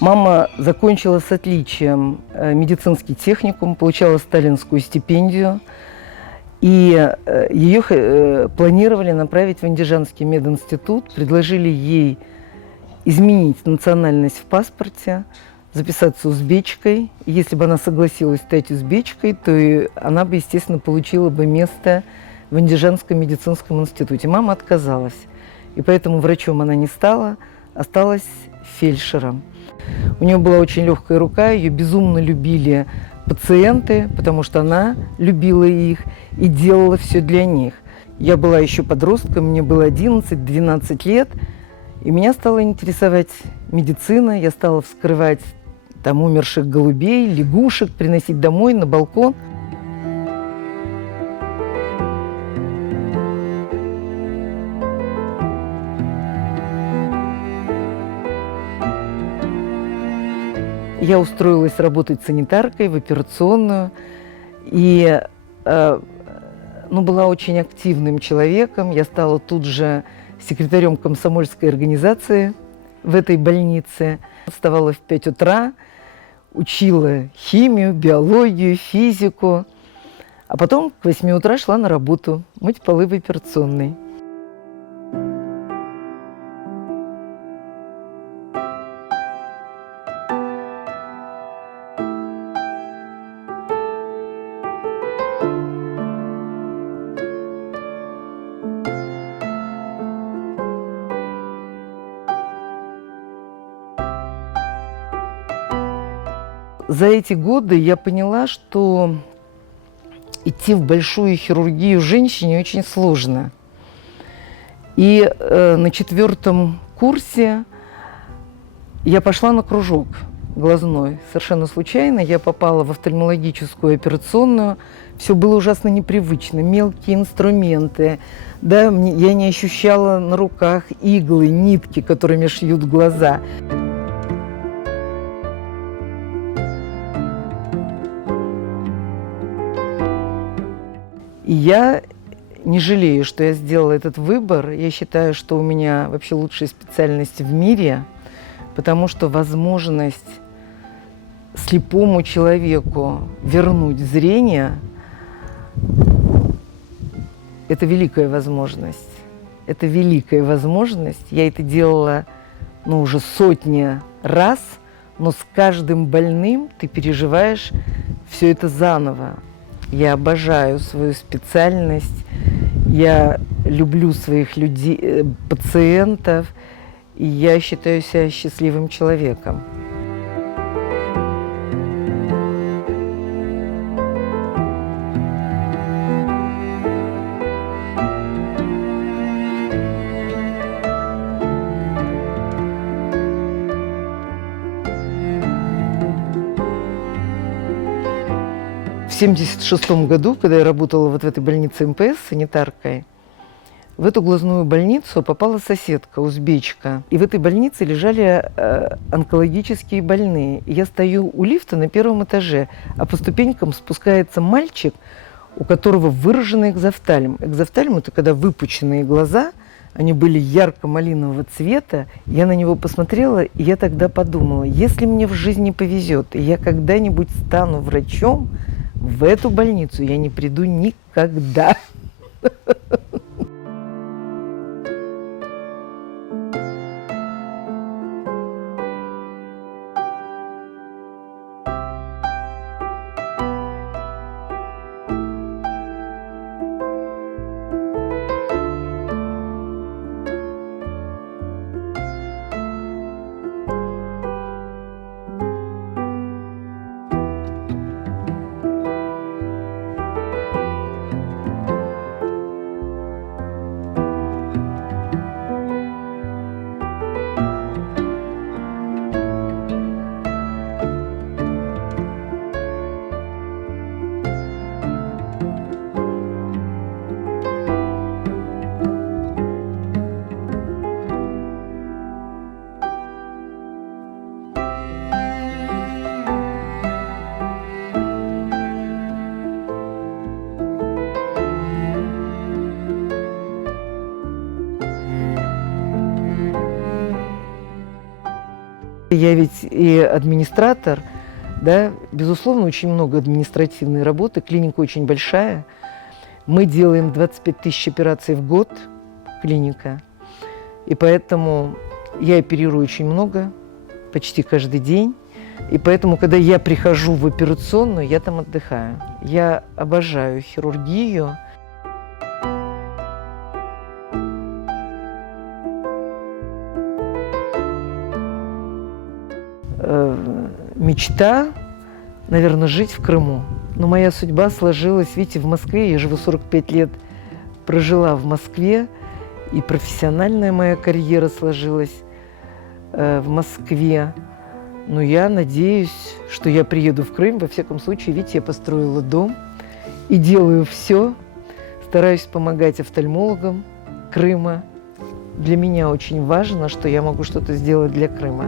Мама закончила с отличием медицинский техникум, получала сталинскую стипендию, и ее планировали направить в Андижанский мединститут, предложили ей изменить национальность в паспорте, записаться узбечкой. И если бы она согласилась стать узбечкой, то и она бы, естественно, получила бы место в Андижанском медицинском институте. Мама отказалась, и поэтому врачом она не стала, осталась фельдшером. У нее была очень легкая рука, ее безумно любили пациенты, потому что она любила их и делала все для них. Я была еще подростком, мне было 11-12 лет, и меня стала интересовать медицина. Я стала вскрывать там умерших голубей, лягушек, приносить домой на балкон. Я устроилась работать санитаркой в операционную и была очень активным человеком. Я стала тут же секретарем комсомольской организации в этой больнице. Вставала в 5 утра, учила химию, биологию, физику, а потом к 8 утра шла на работу мыть полы в операционной. За эти годы я поняла, что идти в большую хирургию женщине очень сложно. И на 4-м курсе я пошла на кружок глазной. Совершенно случайно я попала в офтальмологическую операционную. Все было ужасно непривычно. Мелкие инструменты. Да, я не ощущала на руках иглы, нитки, которыми шьют глаза. И я не жалею, что я сделала этот выбор. Я считаю, что у меня вообще лучшая специальность в мире, потому что возможность слепому человеку вернуть зрение – это великая возможность. Это великая возможность. Я это делала уже сотни раз, но с каждым больным ты переживаешь все это заново. Я обожаю свою специальность, я люблю своих людей, пациентов, и я считаю себя счастливым человеком. В 1976 году, когда я работала вот в этой больнице МПС санитаркой, в эту глазную больницу попала соседка, узбечка. И в этой больнице лежали онкологические больные. И я стою у лифта на 1-м этаже, а по ступенькам спускается мальчик, у которого выраженный экзофтальм. Экзофтальм – это когда выпученные глаза, они были ярко-малинового цвета. Я на него посмотрела, и я тогда подумала, если мне в жизни повезет, и я когда-нибудь стану врачом, в эту больницу я не приду никогда. Я ведь и администратор, да, безусловно, очень много административной работы, клиника очень большая. Мы делаем 25 тысяч операций в год, клиника, и поэтому я оперирую очень много, почти каждый день. И поэтому, когда я прихожу в операционную, я там отдыхаю. Я обожаю хирургию. Мечта, наверное, жить в Крыму. Но моя судьба сложилась, видите, в Москве. Я живу 45 лет, прожила в Москве, и профессиональная моя карьера сложилась в Москве. Но я надеюсь, что я приеду в Крым. Во всяком случае, видите, я построила дом и делаю все. Стараюсь помогать офтальмологам Крыма. Для меня очень важно, что я могу что-то сделать для Крыма.